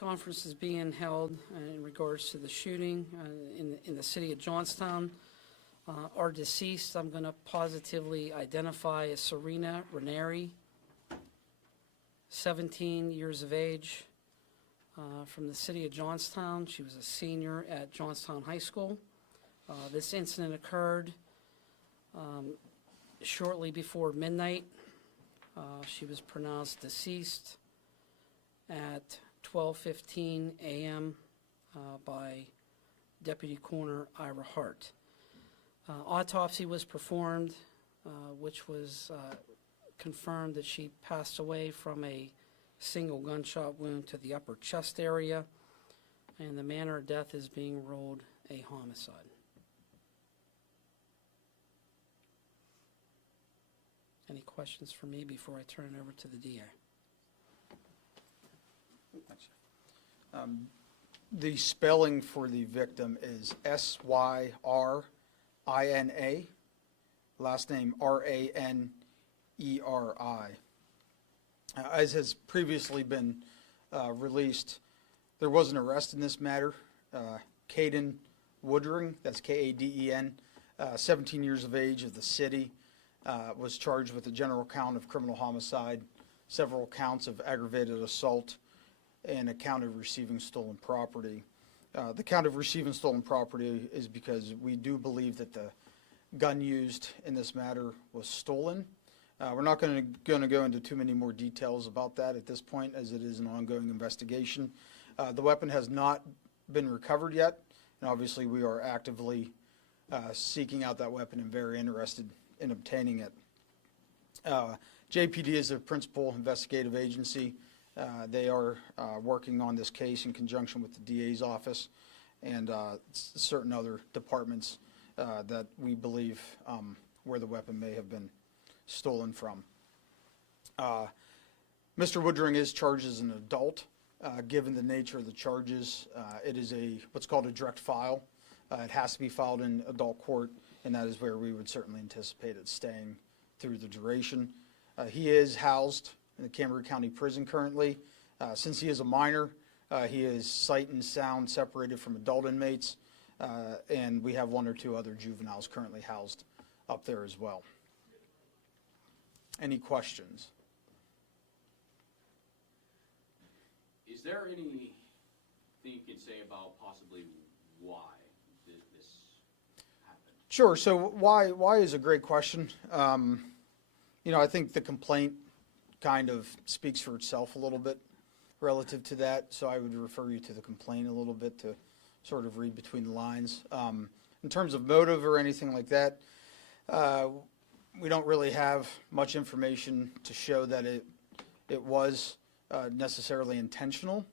conference is being held in regards to the shooting in the city of Johnstown. Our deceased, I'm going to positively identify as Serena Ranieri, 17 years of age, from the city of Johnstown. She was a senior at Johnstown High School. This incident occurred shortly before midnight. She was pronounced deceased at 12:15 a.m. By Deputy Coroner Ira Hart. Autopsy was performed, which was confirmed that she passed away from a single gunshot wound to the upper chest area, and the manner of death is being ruled a homicide. Any questions for me before I turn it over to the DA? The spelling for the victim is S-Y-R-I-N-A, last name R-A-N-E-R-I. As has previously been released, there was an arrest in this matter. Caden Woodring, that's K-A-D-E-N, 17 years of age, of the city, was charged with a general count of criminal homicide, several counts of aggravated assault, and a count of receiving stolen property. The count of receiving stolen property is because we do believe that the gun used in this matter was stolen. We're not going to go into too many more details about that at this point, as it is an ongoing investigation. The weapon has not been recovered yet, and obviously we are actively seeking out that weapon and very interested in obtaining it. JPD is the principal investigative agency. They are working on this case in conjunction with the DA's office and certain other departments that we believe where the weapon may have been stolen from. Mr. Woodring is charged as an adult. Given the nature of the charges, it is what's called a direct file. It has to be filed in adult court, and that is where we would certainly anticipate it staying through the duration. He is housed in the Cambria County Prison currently. Since he is a minor, he is sight and sound separated from adult inmates, and we have one or two other juveniles currently housed up there as well. Any questions? Is there anything you can say about possibly why this happened? Sure. So why is a great question. I think the complaint kind of speaks for itself a little bit relative to that. So I would refer you to the complaint a little bit to sort of read between the lines. In terms of motive or anything like that, we don't really have much information to show that it was necessarily intentional.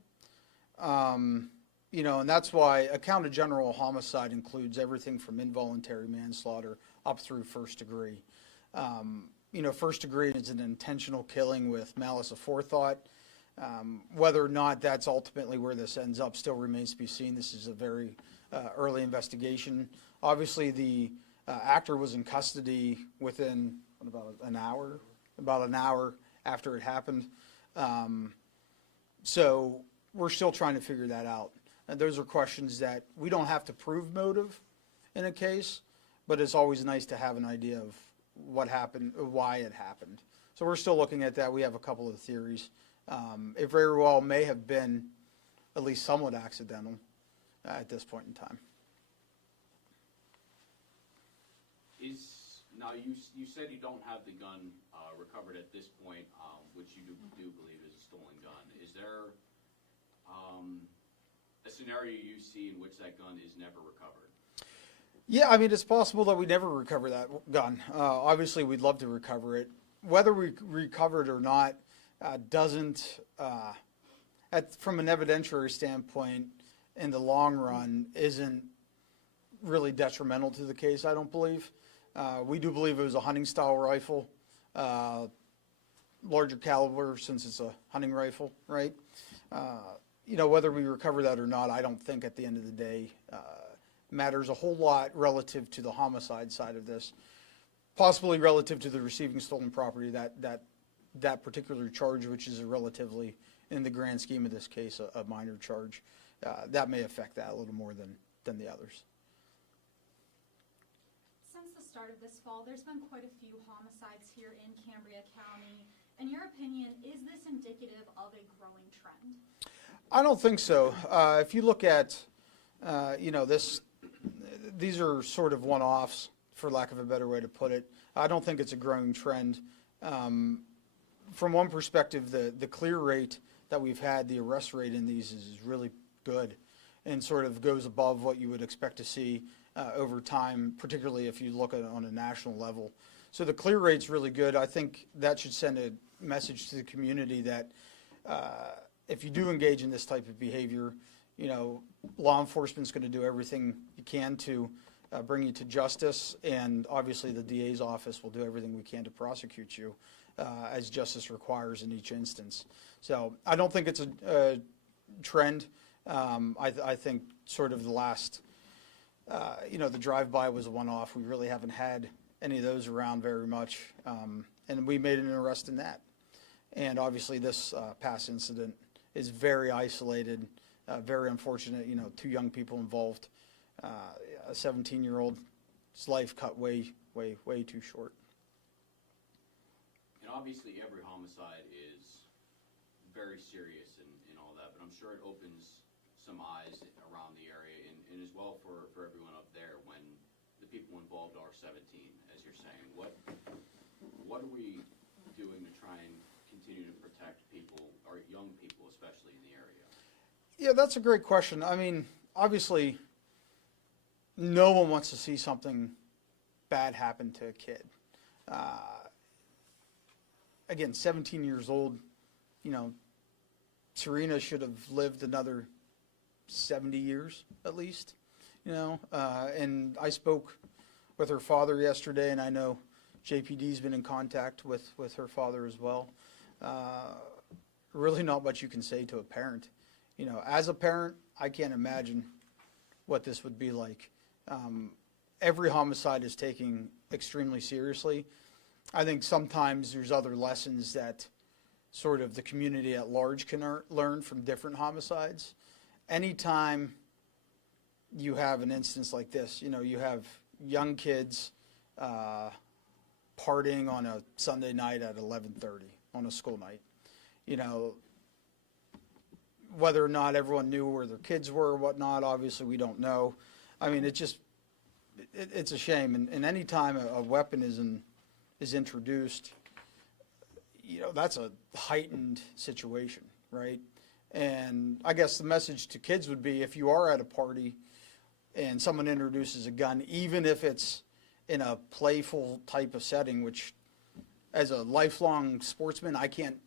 And that's why a count of general homicide includes everything from involuntary manslaughter up through first degree. First degree is an intentional killing with malice aforethought. Whether or not that's ultimately where this ends up still remains to be seen. This is a very early investigation. Obviously, the actor was in custody within about an hour after it happened. So we're still trying to figure that out. And those are questions that we don't have to prove motive in a case, but it's always nice to have an idea of what happened, why it happened. So we're still looking at that. We have a couple of theories. It very well may have been at least somewhat accidental at this point in time. Now you said you don't have the gun recovered at this point, which you do believe is a stolen gun. Is there a scenario you see in which that gun is never recovered? Yeah, I mean, it's possible that we never recover that gun. Obviously, we'd love to recover it. Whether we recover it or not doesn't, from an evidentiary standpoint, in the long run, isn't really detrimental to the case, I don't believe. We do believe it was a hunting-style rifle, larger caliber since it's a hunting rifle, right? Whether we recover that or not, I don't think at the end of the day matters a whole lot relative to the homicide side of this, possibly relative to the receiving stolen property, that particular charge, which is a relatively in the grand scheme of this case, a minor charge. That may affect that a little more than the others. Since the start of this fall, there's been quite a few homicides here in Cambria County. In your opinion, is this indicative of a growing trend? I don't think so. If you look at, these are sort of one-offs, for lack of a better way to put it. I don't think it's a growing trend. From one perspective, the clear rate that we've had, the arrest rate in these is really good and sort of goes above what you would expect to see over time, particularly if you look at it on a national level. So the clear rate's really good. I think that should send a message to the community that if you do engage in this type of behavior, law enforcement's going to do everything you can to bring you to justice, and obviously the DA's office will do everything we can to prosecute you as justice requires in each instance. So I don't think it's a trend. I think sort of the last, the drive-by was a one-off. We really haven't had any of those around very much, and we made an arrest in that. And obviously this past incident is very isolated, very unfortunate. 2 young people involved, a 17-year-old's life cut way too short. And obviously every homicide is very serious and all that, but I'm sure it opens some eyes around the area and as well for everyone up there when the people involved are 17, as you're saying. What are we doing to try and continue to protect people, or young people especially in the area? Yeah, that's a great question. I mean, obviously, no one wants to see something bad happen to a kid. Again, 17 years old, Serena should have lived another 70 years at least, and I spoke with her father yesterday, and I know JPD's been in contact with her father as well. Really not much you can say to a parent. As a parent, I can't imagine what this would be like. Every homicide is taken extremely seriously. I think sometimes there's other lessons that sort of the community at large can learn from different homicides. Anytime you have an instance like this, you have young kids partying on a Sunday night at 11:30 on a school night. Whether or not everyone knew where their kids were or whatnot, obviously we don't know. I mean, it's a shame. And any time a weapon is introduced, that's a heightened situation, right? And I guess the message to kids would be, if you are at a party and someone introduces a gun, even if it's in a playful type of setting, which as a lifelong sportsman, I can't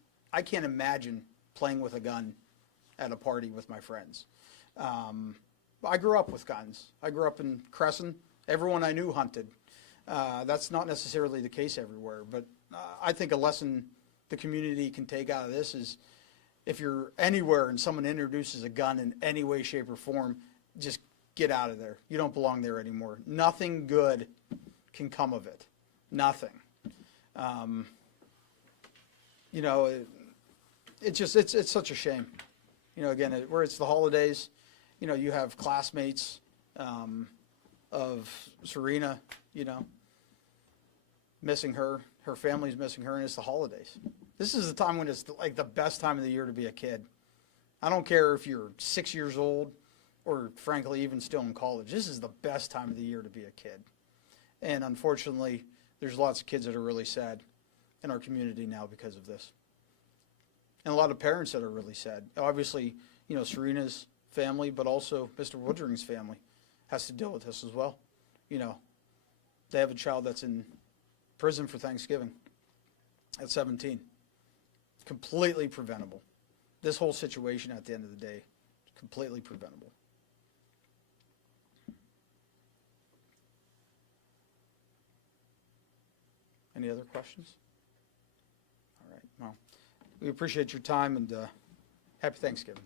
imagine playing with a gun at a party with my friends. I grew up with guns. I grew up in Crescent. Everyone I knew hunted. That's not necessarily the case everywhere, but I think a lesson the community can take out of this is, if you're anywhere and someone introduces a gun in any way, shape, or form, just get out of there. You don't belong there anymore. Nothing good can come of it. Nothing. It's such a shame. Again, where it's the holidays, you have classmates of Serena, missing her family's missing her, and it's the holidays. This is the time when it's like the best time of the year to be a kid. I don't care if you're 6 years old or frankly even still in college. This is the best time of the year to be a kid. And unfortunately, there's lots of kids that are really sad in our community now because of this. And a lot of parents that are really sad. Obviously, Serena's family, but also Mr. Woodring's family has to deal with this as well. They have a child that's in prison for Thanksgiving at 17. Completely preventable. This whole situation at the end of the day, completely preventable. Any other questions? All right. Well, we appreciate your time, and happy Thanksgiving.